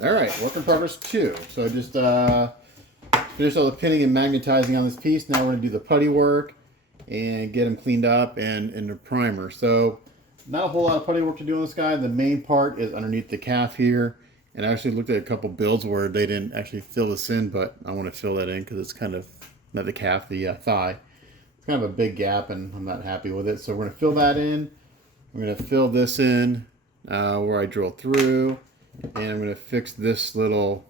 All right, work in progress 2. So just finished all the pinning and magnetizing on this piece. Now we're going to do the putty work and get them cleaned up and the primer. So not a whole lot of putty work to do on this guy. The main part is underneath the calf here. And I actually looked at a couple builds where they didn't actually fill this in, but I want to fill that in because it's kind of, not the calf, the thigh. It's kind of a big gap and I'm not happy with it. So we're going to fill that in. I'm going to fill this in where I drilled through. And I'm going to fix this little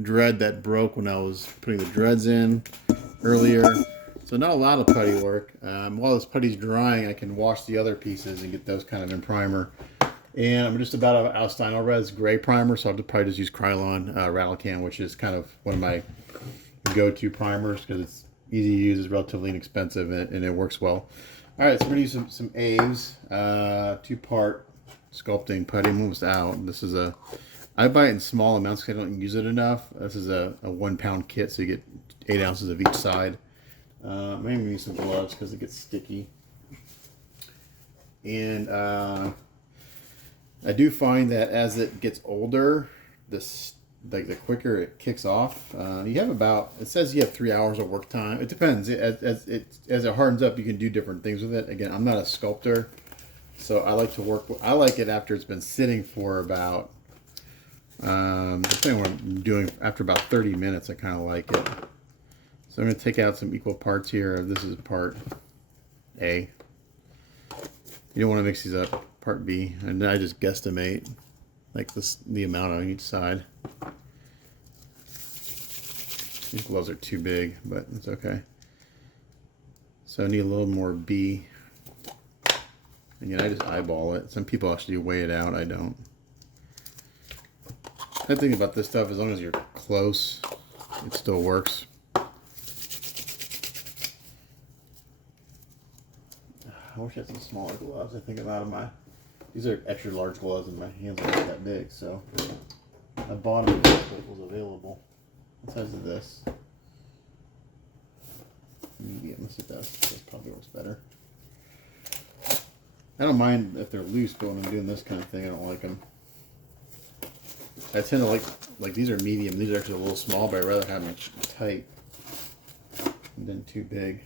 dread that broke when I was putting the dreads in earlier. So not a lot of putty work. While this putty's drying, I can wash the other pieces and get those kind of in primer. And I'm just about out of Stein Res gray primer, so I'll probably just use Krylon Rattle Can, which is kind of one of my go-to primers because it's easy to use, it's relatively inexpensive, and it works well. All right, so we're going to use some Aves, 2-part sculpting putty. I'm almost out. This is I buy it in small amounts because I don't use it enough. This is a 1-pound kit, so you get 8 ounces of each side. Maybe use some gloves because it gets sticky. And I do find that as it gets older, like the quicker it kicks off. You have about, it says you have 3 hours of work time. It depends. As it hardens up, you can do different things with it. Again, I'm not a sculptor. So I like to work. I like it after it's been sitting for about. Depending on what I'm doing, after about 30 minutes, I kind of like it. So I'm going to take out some equal parts here. This is part A. You don't want to mix these up. Part B, and then I just guesstimate like the amount on each side. These gloves are too big, but it's okay. So I need a little more B. Again, I just eyeball it. Some people actually weigh it out. I don't. The thing about this stuff, as long as you're close, it still works. I wish I had some smaller gloves. I think I'm out of my. These are extra large gloves, and my hands are not that big, so I bought them if it was available. What size is this? Medium. Let's see if this probably works better. I don't mind if they're loose, but when I'm doing this kind of thing, I don't like them. I tend to like these are medium. These are actually a little small, but I'd rather have them tight than too big.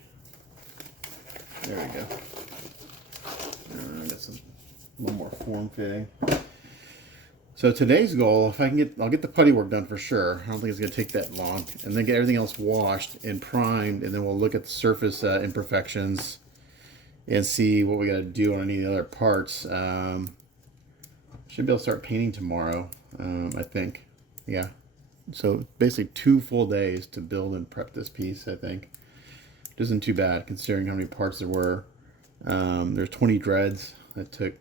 There we go. I got a little more form fitting. So today's goal, if I can I'll get the putty work done for sure. I don't think it's going to take that long, and then get everything else washed and primed, and then we'll look at the surface imperfections and see what we got to do on any of the other parts. Should be able to start painting tomorrow, I think. Yeah. So basically 2 full days to build and prep this piece, I think. It isn't too bad considering how many parts there were. There's 20 dreads. That took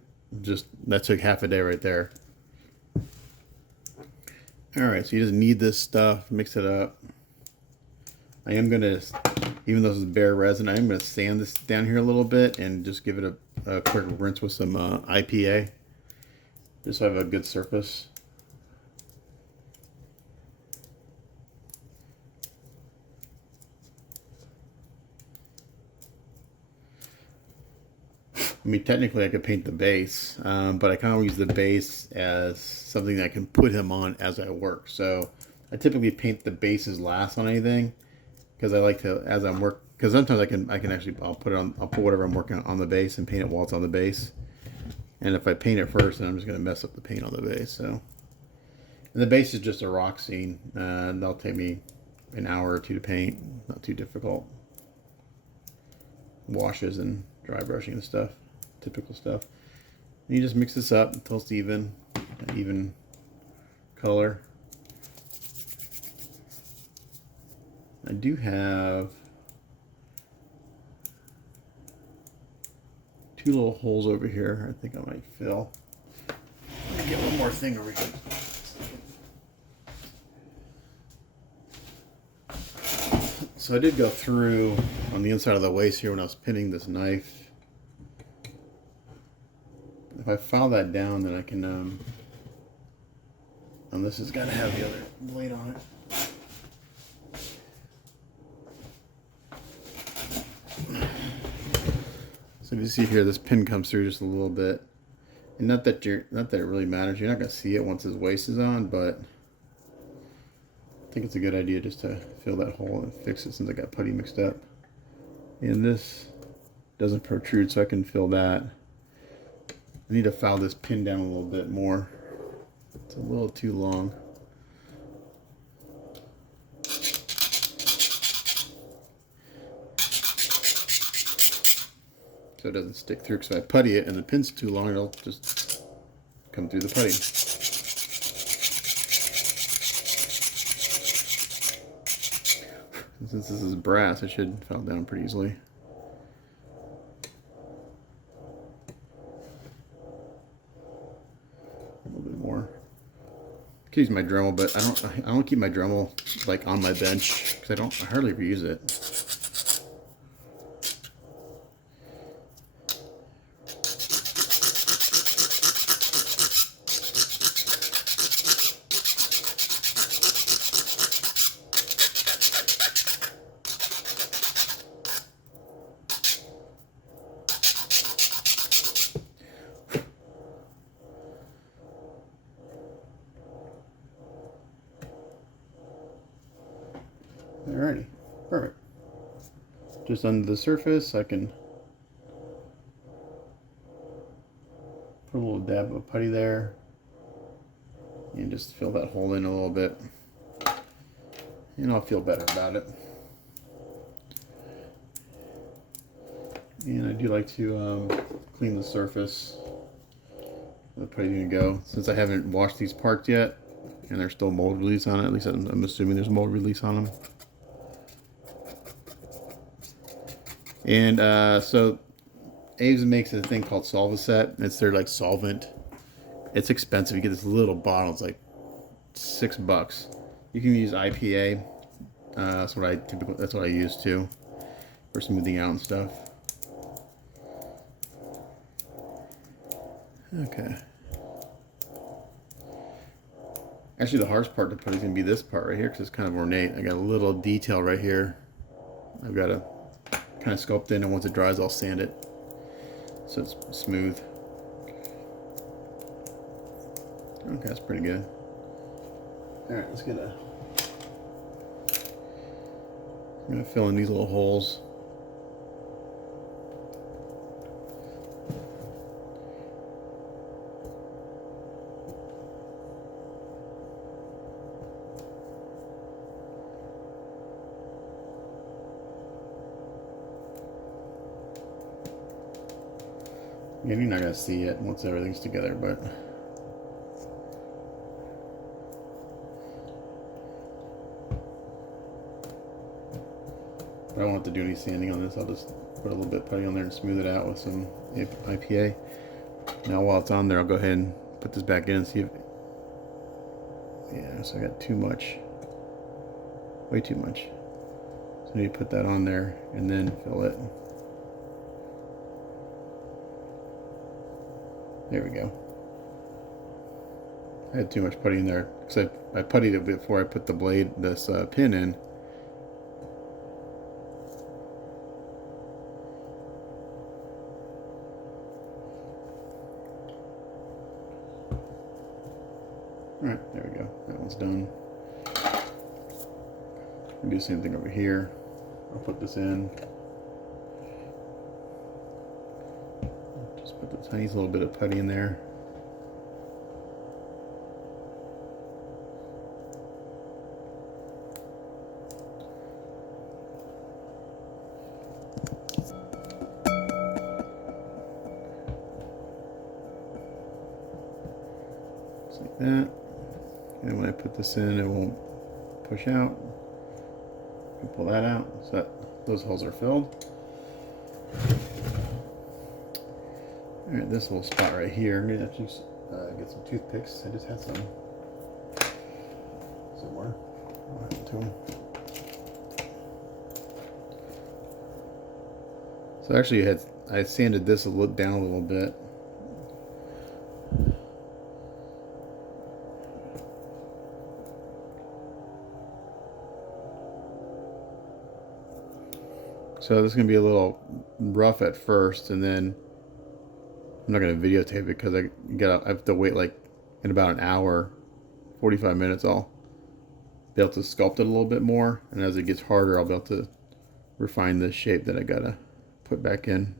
half a day right there. Alright, so you just knead this stuff, mix it up. I am going to, even though this is bare resin, I am going to sand this down here a little bit and just give it a quick rinse with some IPA. Just so I have a good surface. I mean, technically I could paint the base, but I kind of use the base as something that I can put him on as I work. So I typically paint the bases last on anything because I like to, as I'm work, because sometimes I can actually, I'll put whatever I'm working on the base and paint it while it's on the base. And if I paint it first, then I'm just going to mess up the paint on the base. So, and the base is just a rock scene. That'll take me an hour or 2 to paint. Not too difficult. Washes and dry brushing and stuff. Typical stuff. And you just mix this up until it's even. An even color. I do have 2 little holes over here. I think I might fill. Let me get one more thing over here. So I did go through on the inside of the waist here when I was pinning this knife. If I file that down, then I can, and this has got to have the other blade on it. So if you see here, this pin comes through just a little bit. And not that it really matters. You're not going to see it once his waist is on, but I think it's a good idea just to fill that hole and fix it since I got putty mixed up. And this doesn't protrude, so I can fill that. I need to file this pin down a little bit more. It's a little too long. So it doesn't stick through, because if I putty it and the pin's too long, it'll just come through the putty. Since this is brass, it should fall down pretty easily. A little bit more. I could use my Dremel, but I don't keep my Dremel like on my bench because I hardly ever use it. Alrighty, perfect. Just under the surface, I can put a little dab of putty there and just fill that hole in a little bit, and I'll feel better about it. And I do like to clean the surface where the putty's gonna go. Since I haven't washed these parts yet, and there's still mold release on it, at least I'm assuming there's mold release on them. And so Aves makes a thing called Solvaset. It's their like solvent. It's expensive. You get this little bottle. It's like $6. You can use IPA. That's what I use too for smoothing out and stuff. Okay. Actually, the hardest part to put is gonna be this part right here because it's kind of ornate. I got a little detail right here. I've got to kind of sculpt in, and once it dries, I'll sand it so it's smooth. Okay, that's pretty good. All right, let's get a. I'm gonna fill in these little holes. Yeah, you're not gonna see it once everything's together, but I don't have to do any sanding on this. I'll just put a little bit of putty on there and smooth it out with some IPA. Now while it's on there, I'll go ahead and put this back in and see if, yeah, so I got too much, way too much. So I need to put that on there and then fill it. There we go. I had too much putty in there because I puttied it before I put the blade, this pin in. Alright, there we go. That one's done. I'll do the same thing over here. I'll put this in. Just put the tiniest little bit of putty in there. Just like that. And when I put this in, it won't push out. You pull that out, so that those holes are filled. All right, this little spot right here, I'm gonna actually get some toothpicks. I just had some somewhere. I'll have to them. So actually, I sanded this down a little bit. So this is going to be a little rough at first, and then I'm not going to videotape it because I have to wait like in about an hour, 45 minutes. I'll be able to sculpt it a little bit more, and as it gets harder, I'll be able to refine the shape that I gotta put back in.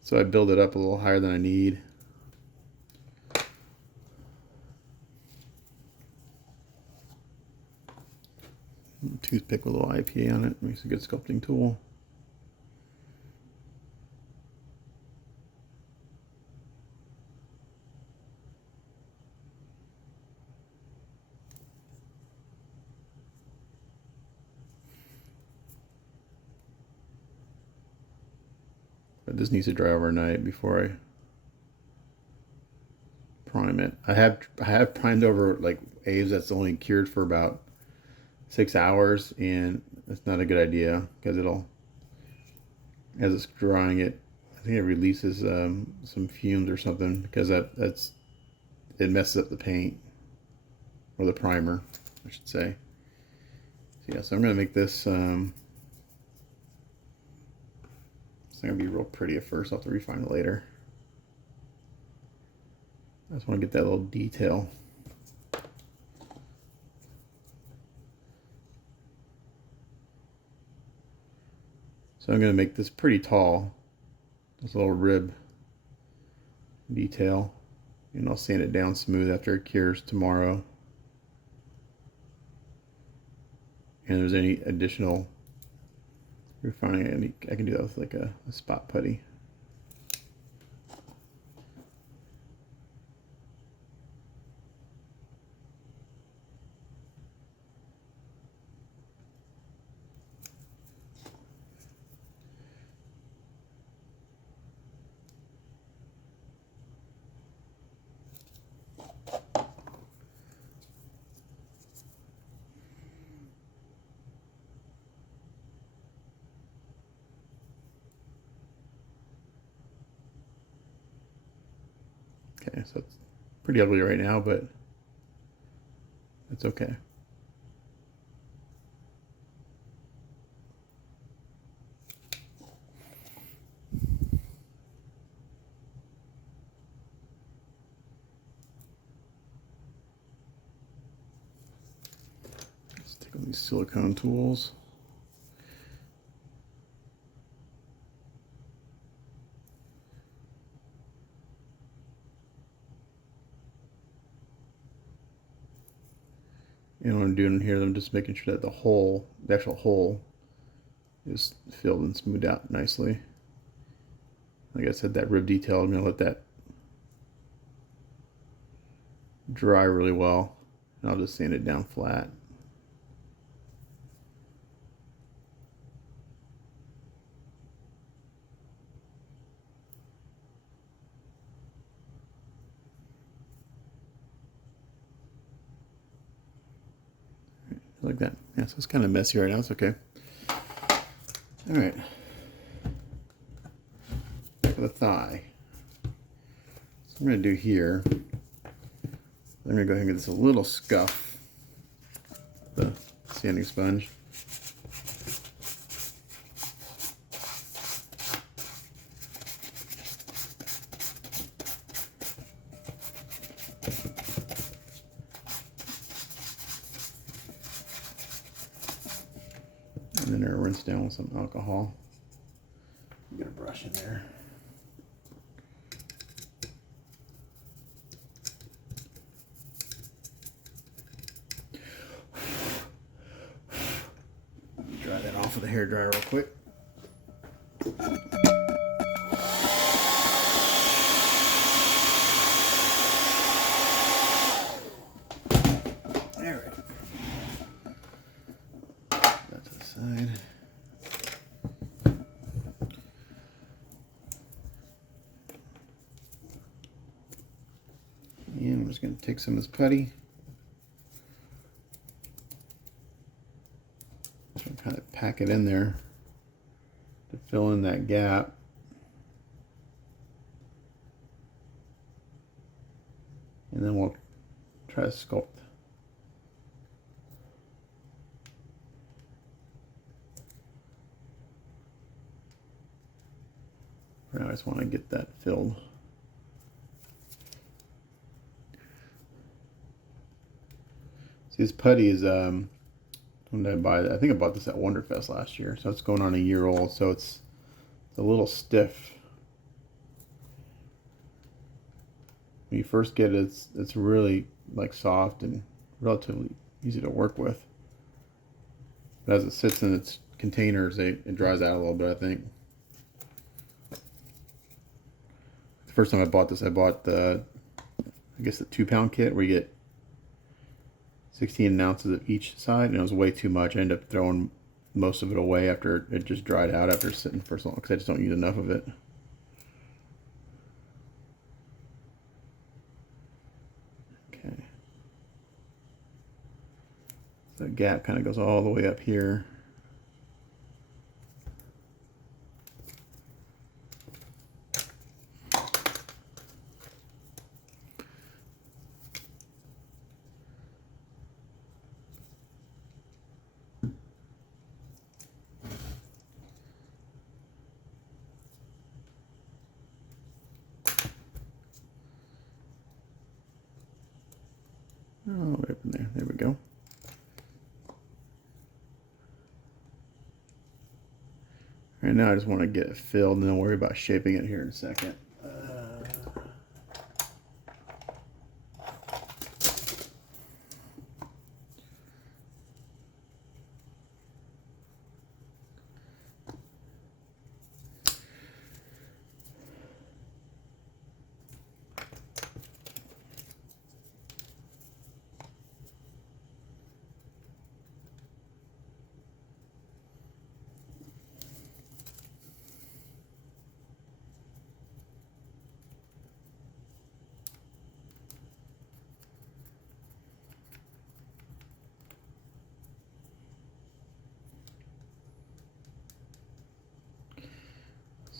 So I build it up a little higher than I need. Toothpick with a little IPA on it makes a good sculpting tool. But this needs to dry overnight before I prime it. I have primed over like Aves that's only cured for about 6 hours, and that's not a good idea because it'll, as it's drying it, I think it releases some fumes or something, because it messes up the paint, or the primer, I should say. So yeah, so I'm gonna make this. It's not gonna be real pretty at first. I'll have to refine it later. I just want to get that little detail. So I'm going to make this pretty tall, this little rib detail, and I'll sand it down smooth after it cures tomorrow. And if there's any additional refining, I can do that with like a spot putty. Okay, so it's pretty ugly right now, but it's okay. Let's take on these silicone tools. And what I'm doing here, I'm just making sure that the actual hole is filled and smoothed out nicely. Like I said, that rib detail, I'm gonna let that dry really well, and I'll just sand it down flat. Like that. Yeah, so it's kind of messy right now. It's okay. All right. Back of the thigh. So I'm going to do here. I'm going to go ahead and get this a little scuff, the sanding sponge. And then rinse down with some alcohol. Get a brush in there. Dry that off with a hairdryer real quick. There we go. That to the side. And I'm just going to take some of this putty. Kind of pack it in there to fill in that gap. And then we'll try to sculpt. For now, I just want to get that filled. See, this putty is when did I buy it? I think I bought this at Wonderfest last year, so it's going on a year old. So it's a little stiff. When you first get it, it's really like soft and relatively easy to work with. But as it sits in its containers, it dries out a little bit, I think. The first time I bought this, I bought the, I guess the 2-pound kit where you get 16 ounces of each side, and it was way too much. I ended up throwing most of it away after it just dried out after sitting for so long, because I just don't use enough of it. Okay. So the gap kind of goes all the way up here. Oh, right up in there. There we go. Right now I just want to get it filled and then worry about shaping it here in a second.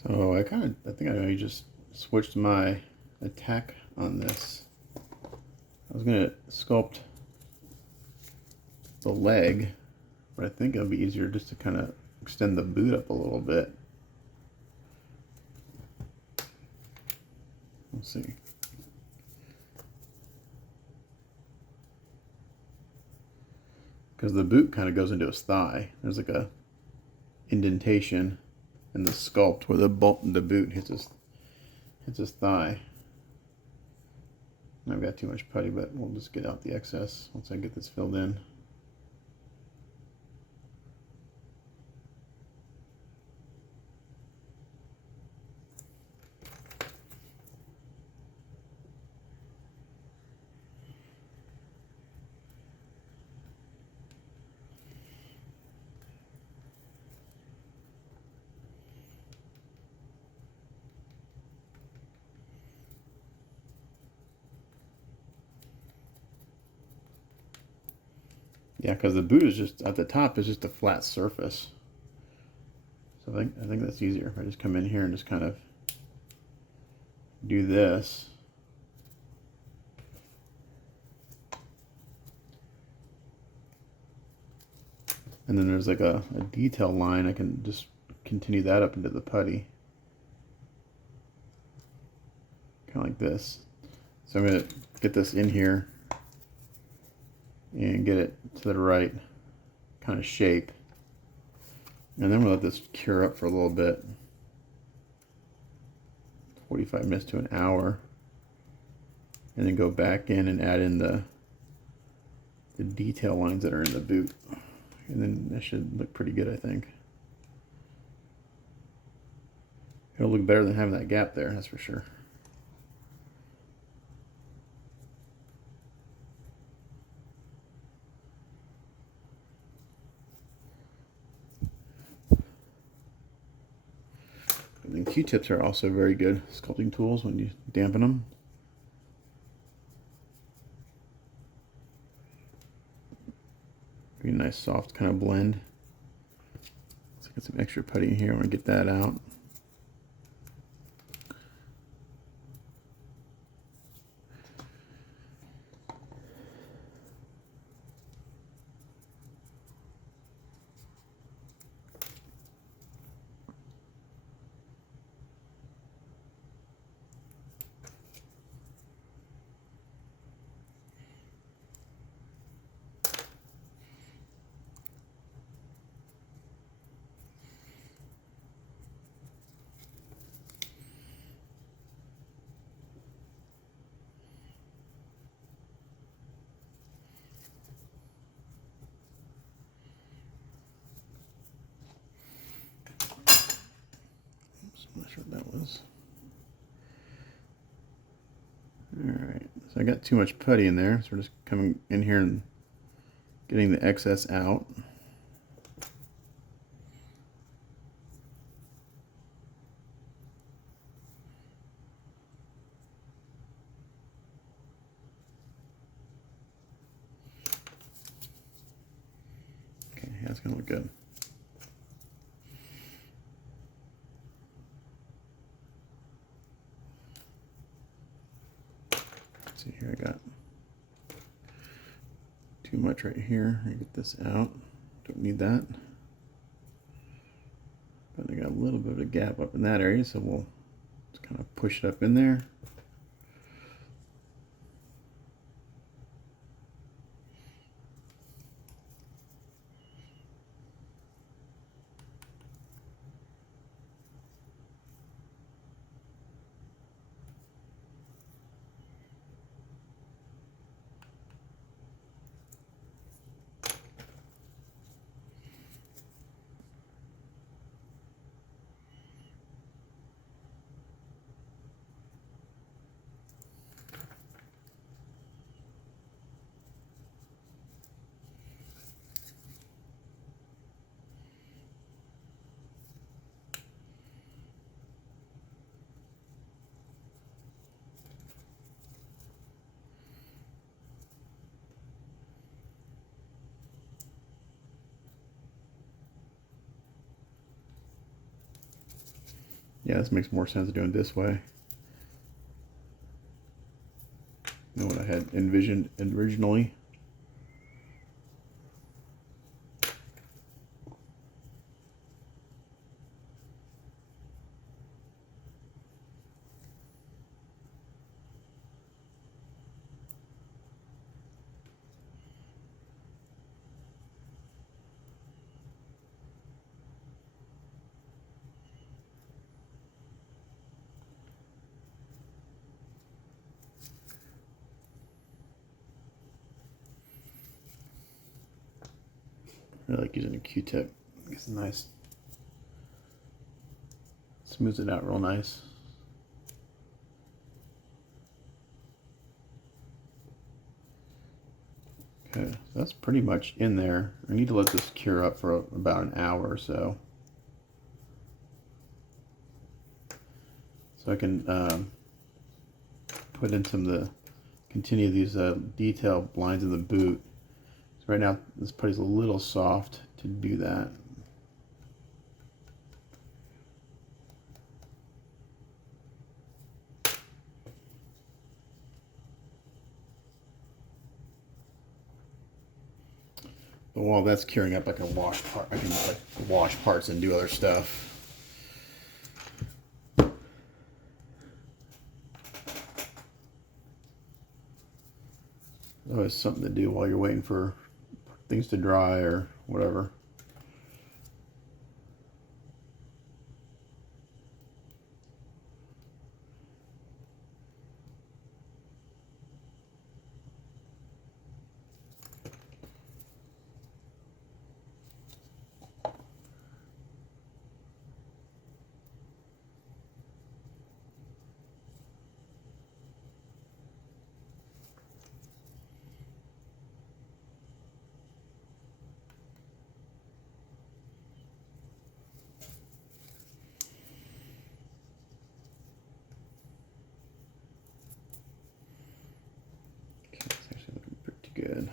So I think I just switched my attack on this. I was gonna sculpt the leg, but I think it'll be easier just to kind of extend the boot up a little bit. Let's see. Because the boot kind of goes into his thigh. There's like a indentation in the sculpt where the boot hits his thigh. I've got too much putty, but we'll just get out the excess once I get this filled in. Yeah, because the boot is just, at the top is just a flat surface. So I think that's easier if I just come in here and just kind of do this. And then there's like a detail line. I can just continue that up into the putty. Kind of like this. So I'm going to get this in here and get it to the right kind of shape. And then we'll let this cure up for a little bit. 45 minutes to an hour. And then go back in and add in the detail lines that are in the boot. And then that should look pretty good, I think. It'll look better than having that gap there, that's for sure. And then Q-tips are also very good sculpting tools when you dampen them. Be a nice soft kind of blend. Let's get some extra putty in here. I want to get that out. I got too much putty in there, so we're just coming in here and getting the excess out. Okay, yeah, it's gonna look good. Let's see here, I got too much right here. I get this out. Don't need that. But I got a little bit of a gap up in that area, so we'll just kind of push it up in there. Yeah, this makes more sense doing it this way than what I had envisioned originally. I like using a Q-tip. It's nice. Smooths it out real nice. Okay, so that's pretty much in there. I need to let this cure up for about an hour or so. So I can put in some of the, continue these detail lines in the boot. So right now this putty's a little soft to do that. But while that's curing up, I can wash parts and do other stuff. Always something to do while you're waiting for things to dry or whatever. Good.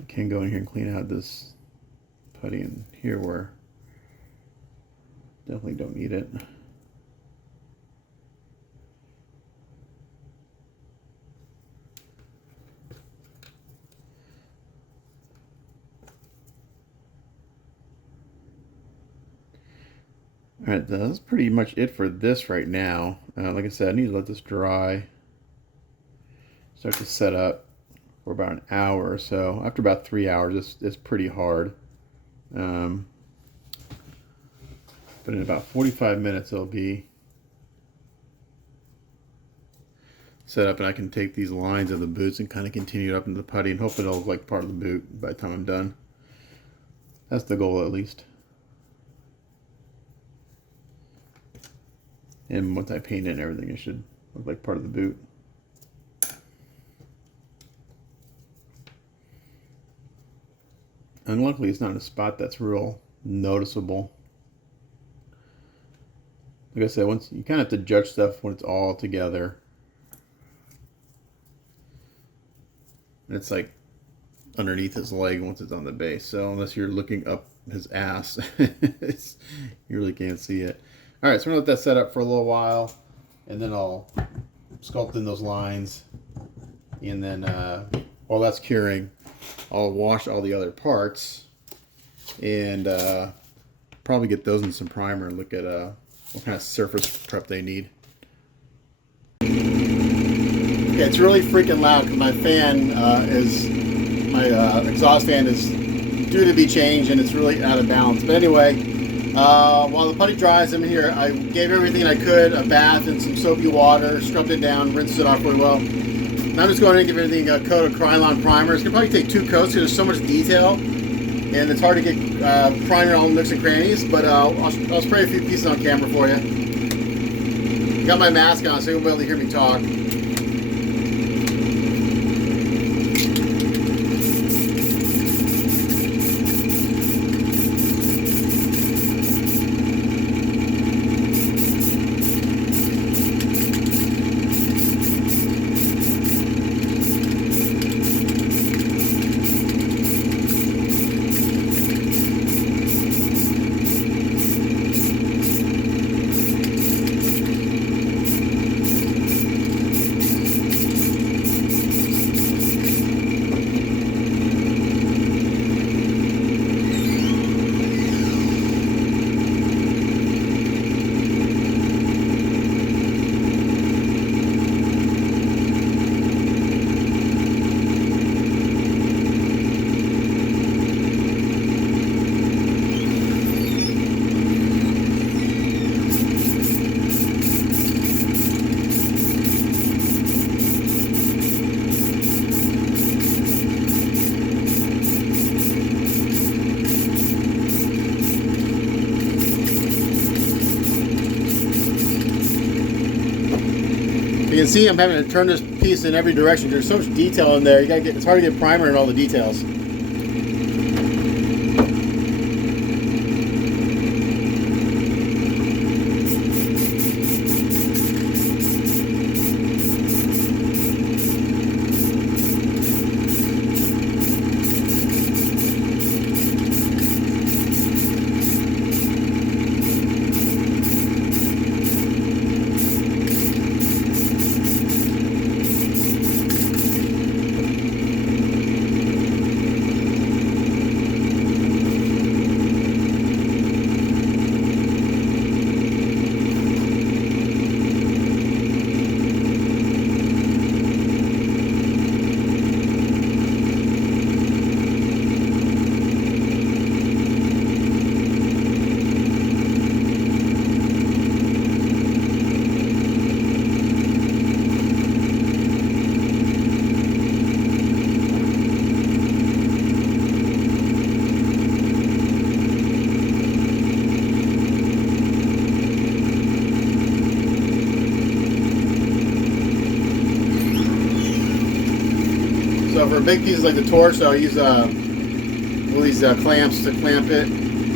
I can go in here and clean out this putty in here where definitely don't need it. Alright, that's pretty much it for this right now. Like I said, I need to let this dry. Start to set up for about an hour or so. After about 3 hours, it's pretty hard. But in about 45 minutes, it'll be set up, and I can take these lines of the boots and kind of continue it up into the putty, and hopefully it'll look like part of the boot by the time I'm done. That's the goal, at least. And once I paint it and everything, it should look like part of the boot. And luckily it's not in a spot that's real noticeable. Like I said, once you kind of have to judge stuff when it's all together. And it's like underneath his leg once it's on the base. So unless you're looking up his ass, you really can't see it. All right, so we're gonna let that set up for a little while, and then I'll sculpt in those lines. And then while that's curing, I'll wash all the other parts and probably get those in some primer and look at what kind of surface prep they need. Okay, it's really freaking loud because my fan my exhaust fan is due to be changed and it's really out of balance. But anyway, while the putty dries, I'm here. I gave everything I could a bath in some soapy water, scrubbed it down, rinsed it off really well. Now I'm just going in and give everything a coat of Krylon primer. It's going to probably take 2 coats because there's so much detail and it's hard to get primer in all the nooks and crannies, but I'll spray a few pieces on camera for you. Got my mask on so you'll be able to hear me talk. You can see I'm having to turn this piece in every direction. There's so much detail in there. It's hard to get primer in all the details. So for big pieces like the torch, I'll use one of these clamps to clamp it.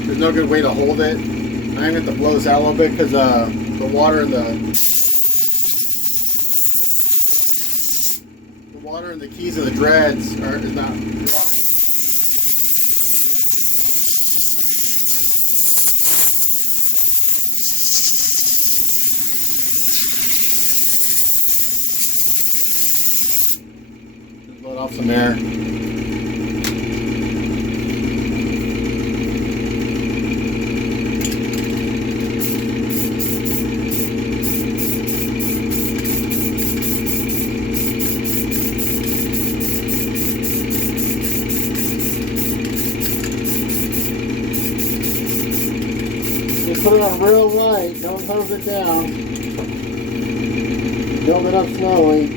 There's no good way to hold it. I'm going to have to blow this out a little bit because the water in the keys of the dreads is not drying. Let off some air. Just put it on real light, don't hose it down. Build it up slowly.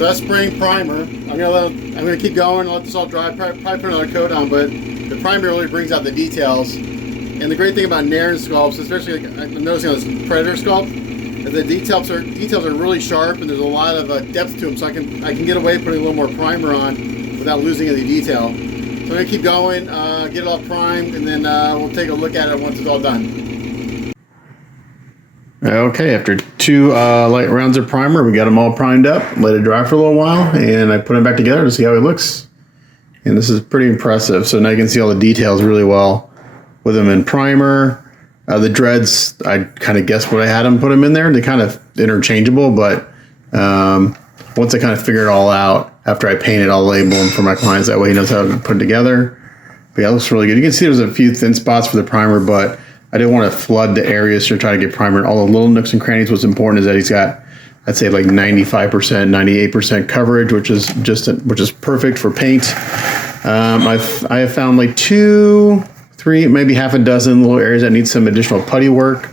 So that's spraying primer. I'm gonna keep going, let this all dry, probably put another coat on, but the primer really brings out the details. And the great thing about Narin sculpts, especially like I'm noticing on this Predator sculpt, is the details are really sharp and there's a lot of depth to them. So I can get away putting a little more primer on without losing any detail. So I'm gonna keep going, get it all primed, and then we'll take a look at it once it's all done. Okay, after 2 light rounds of primer, we got them all primed up, let it dry for a little while, and I put them back together to see how it looks. And this is pretty impressive. So now you can see all the details really well with them in primer. The dreads, I kind of guessed what I had them put them in there. They're kind of interchangeable, but once I kind of figure it all out, after I paint it, I'll label them for my clients. That way he knows how to put it together. But yeah, it looks really good. You can see there's a few thin spots for the primer, but I didn't want to flood the areas to try to get primer in all the little nooks and crannies. What's important is that he's got, I'd say like 95%, 98% coverage, which is perfect for paint. I have found like 2, 3, maybe half a dozen little areas that need some additional putty work.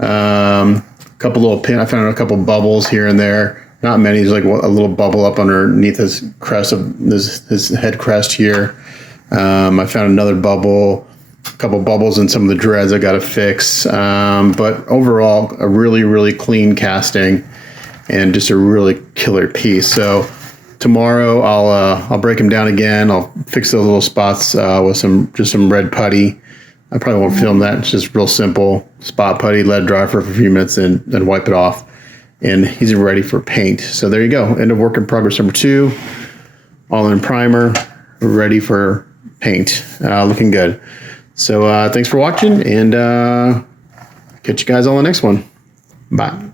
A couple little I found a couple bubbles here and there. Not many. There's like a little bubble up underneath his crest of his head crest here. I found another bubble, a couple bubbles in some of the dreads I got to fix. But overall, a really, really clean casting and just a really killer piece. So tomorrow I'll break them down again. I'll fix those little spots with some red putty. I probably won't film that. It's just real simple spot putty, let it dry for a few minutes, and then wipe it off. And he's ready for paint. So there you go. End of work in progress number 2. All in primer, ready for paint. Looking good. So thanks for watching, and catch you guys on the next one. Bye.